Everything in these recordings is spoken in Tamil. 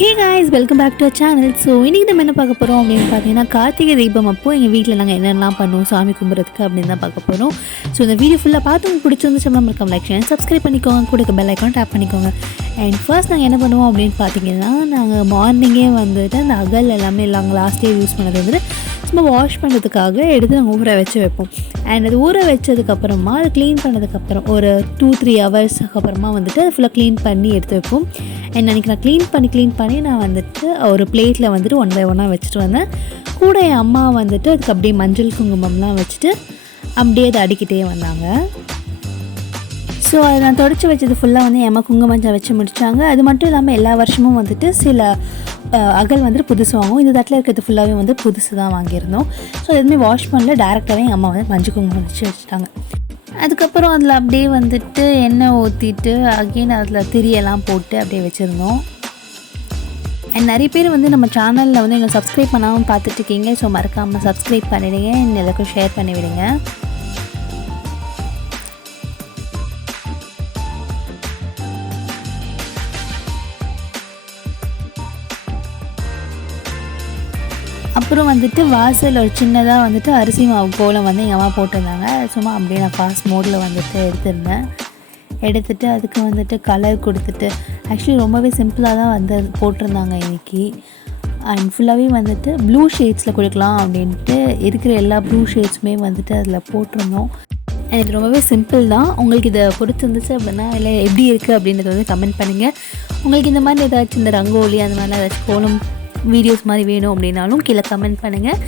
Hey guys, welcome back to our channel. So இன்னைக்கு நம்ம என்ன பார்க்க போறோம் அப்படினு பார்த்தீங்கன்னா கார்த்திகை தீபம் அப்போ எங்க வீட்ல நாங்க என்னென்னலாம் பண்ணுவோம் சாமி கும்பிடுறதுக்கு அப்படினு தான் பார்க்க போறோம். ஸோ இந்த வீடியோ ஃபுல்லா பார்த்து உங்களுக்கு பிடிச்சிருந்துச்சுன்னா மறக்காம லைக் ஷேர் சப்ஸ்கிரைப் பண்ணிக்கோங்க, கூட பெல் ஐகான் டேப் பண்ணிக்கோங்க. அண்ட் ஃபர்ஸ்ட் நாங்கள் என்ன பண்ணுவோம் அப்படின்னு பார்த்தீங்கன்னா நாங்கள் மார்னிங்கே வந்துட்டு அந்த அகல் எல்லாமே நாங்கள் லாஸ்ட் இயர் யூஸ் பண்ணது வந்துட்டு சும்மா வாஷ் பண்ணுறதுக்காக எடுத்து நாங்கள் ஊற வச்சு வைப்போம். அண்ட் அது ஊற வச்சதுக்கப்புறமா அது க்ளீன் பண்ணதுக்கப்புறம் ஒரு 2-3 ஹவர்ஸ்க்கு அப்புறமா வந்துட்டு அது ஃபுல்லாக க்ளீன் பண்ணி எடுத்து வைப்போம். அண்ட் அன்றைக்கி நான் க்ளீன் பண்ணி நான் வந்துட்டு ஒரு பிளேட்டில் வந்துட்டு 1 by 1 வச்சுட்டு வந்தேன். கூட என் அம்மா வந்துட்டு அதுக்கு அப்படியே மஞ்சள் குங்குமம்லாம் வச்சுட்டு அப்படியே அதை அடிக்கிட்டே வந்தாங்க. ஸோ அதை நான் தொடச்சி வச்சது ஃபுல்லாக வந்து என் அம்மா குங்குமஞ்சள் வச்சு முடித்தாங்க. அது மட்டும் இல்லாமல் எல்லா வருஷமும் வந்துட்டு சில அகல் வந்துட்டு புதுசு வாங்குவோம். இந்த தட்டில் இருக்கிறது ஃபுல்லாகவே வந்து புதுசு தான் வாங்கியிருந்தோம். ஸோ எதுவுமே வாஷ் பண்ணல, டேரெக்டாகவே எங்கள் அம்மா வந்து மஞ்சள் குங்குமம் வச்சுட்டாங்க. அதுக்கப்புறம் அதில் அப்படியே வந்துட்டு எண்ணெய் ஊற்றிட்டு அகெயின் அதில் திரியெல்லாம் போட்டு அப்படியே வச்சுருந்தோம். அண்ட் நிறைய பேர் வந்து நம்ம சேனலில் வந்து இன்னும் சப்ஸ்கிரைப் பண்ணாமல் பார்த்துட்ருக்கீங்க. ஸோ மறக்காமல் சப்ஸ்கிரைப் பண்ணிவிடுங்க, எல்லாருக்கும் ஷேர் பண்ணி விடுங்க. அப்புறம் வந்துட்டு வாசல் ஒரு சின்னதாக வந்துட்டு அரிசி மாவு கோலம் வந்து எங்கள் அம்மா போட்டிருந்தாங்க. சும்மா அப்படியே நான் ஃபாஸ்ட் மோடில் வந்துட்டு எடுத்துகிட்டு அதுக்கு வந்துட்டு கலர் கொடுத்துட்டு ஆக்சுவலி ரொம்பவே சிம்பிளாக தான் வந்து அது போட்டிருந்தாங்க இன்றைக்கி. அண்ட் ஃபுல்லாகவே வந்துட்டு ப்ளூ ஷேட்ஸில் கொடுக்கலாம் அப்படின்ட்டு இருக்கிற எல்லா ப்ளூ ஷேட்ஸுமே வந்துட்டு அதில் போட்டிருந்தோம். எனக்கு ரொம்பவே சிம்பிள் தான். உங்களுக்கு இதை பிடிச்சிருந்துச்சு அப்படின்னா இல்லை எப்படி இருக்குது அப்படின்றத வந்து கமெண்ட் பண்ணுங்கள். உங்களுக்கு இந்த மாதிரி ஏதாச்சும் இந்த ரங்கோலி அந்த மாதிரிலாம் ஏதாச்சும் கோலம் வீடியோஸ் மாதிரி வேணும் அப்படின்னாலும் கீழே கமெண்ட் பண்ணுங்கள்.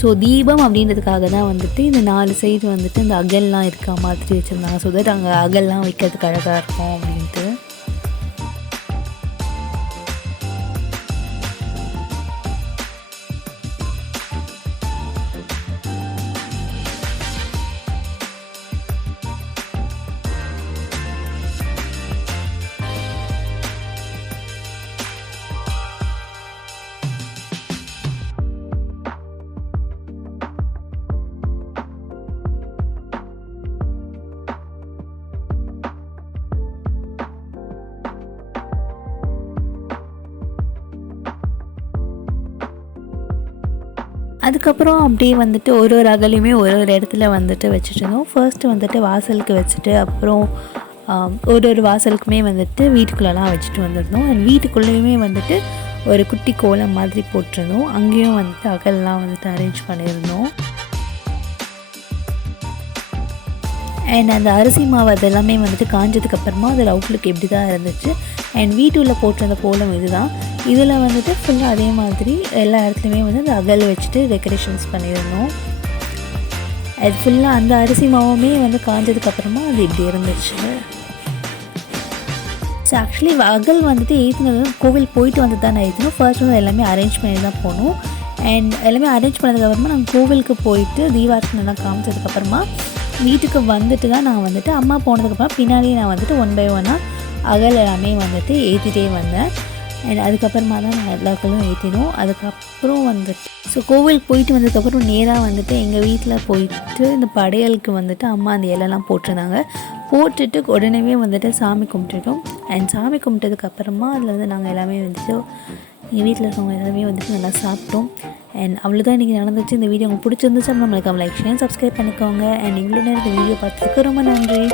ஸோ தீபம் அப்படின்றதுக்காக தான் வந்துட்டு இந்த 4 சைடு வந்துட்டு இந்த அகல்லாம் இருக்கா மாதிரி வச்சுருந்தாங்க. ஸோ தட் அங்கே அகல்லாம் வைக்கிறதுக்கு அழகாக இருக்கும் அப்படின்ட்டு. அதுக்கப்புறம் அப்படியே வந்துட்டு ஒரு அகலையுமே ஒரு இடத்துல வந்துட்டு வச்சுட்டு இருந்தோம். ஃபர்ஸ்ட்டு வந்துட்டு வாசலுக்கு வச்சுட்டு அப்புறம் ஒரு வாசலுக்குமே வந்துட்டு வீட்டுக்குள்ளெல்லாம் வச்சுட்டு வந்திருந்தோம். அண்ட் வீட்டுக்குள்ளேயுமே வந்துட்டு ஒரு குட்டி கோலம் மாதிரி போட்டிருந்தோம். அங்கேயும் வந்துட்டு அகல்லாம் வந்துட்டு அரேஞ்ச் பண்ணியிருந்தோம். அண்ட் அந்த அரிசி மாவு அதெல்லாமே வந்துட்டு காஞ்சதுக்கப்புறமா அதில் அவுட்லுக் எப்படி தான் இருந்துச்சு. அண்ட் வீட்டுள்ள போட்டிருந்த கோலம் இதுதான். இதில் வந்துட்டு ஃபுல்லாக அதே மாதிரி எல்லா இடத்துலையுமே வந்து அந்த அகல் வச்சுட்டு டெக்கரேஷன்ஸ் பண்ணியிருந்தோம். அது ஃபுல்லாக அந்த அரிசி மாவுமே வந்து காஞ்சதுக்கப்புறமா அது இப்படி இருந்துச்சு. ஸோ ஆக்சுவலி அகல் வந்துட்டு ஏற்றினது கோவில் போயிட்டு வந்து தான் நான் ஏற்றினோம். ஃபர்ஸ்ட் வந்து எல்லாமே அரேஞ்ச் பண்ணி தான் போனோம். அண்ட் எல்லாமே அரேஞ்ச் பண்ணதுக்கப்புறமா நாங்கள் கோவிலுக்கு போயிட்டு தீபாரத்தனைலாம் காமிச்சதுக்கப்புறமா வீட்டுக்கு வந்துட்டு தான் நான் வந்துட்டு அம்மா போனதுக்கப்புறம் பின்னாடியே நான் வந்துட்டு 1 by 1 அகல் எல்லாமே வந்துட்டு ஏற்றிட்டே வந்தேன். அண்ட் அதுக்கப்புறமா தான் நான் எல்லாருக்கும் ஏற்றினோம். அதுக்கப்புறம் வந்துட்டு ஸோ கோவிலுக்கு போயிட்டு வந்ததுக்கப்புறம் நேராக வந்துட்டு எங்கள் வீட்டில் போயிட்டு இந்த படையலுக்கு வந்துட்டு அம்மா அந்த இலைலாம் போட்டிருந்தாங்க. போட்டுட்டு உடனே வந்துட்டு சாமி கும்பிட்டுட்டோம். அண்ட் சாமி கும்பிட்டதுக்கப்புறமா அதில் வந்து நாங்கள் எல்லாமே வந்துட்டு எங்கள் வீட்டில் இருக்கவங்க எல்லாமே வந்துட்டு நல்லா சாப்பிட்டோம். அண்ட் அவ்வளோதான் இன்றைக்கி நடந்துச்சு. இந்த வீடியோ உங்களுக்கு பிடிச்சிருந்துச்சு நம்மளுக்கு லைக் ஷேர் சப்ஸ்கிரைப் பண்ணிக்கோங்க. அண்ட் இவ்வளோ நேரம் இந்த வீடியோ பார்த்ததுக்கு ரொம்ப நன்றி.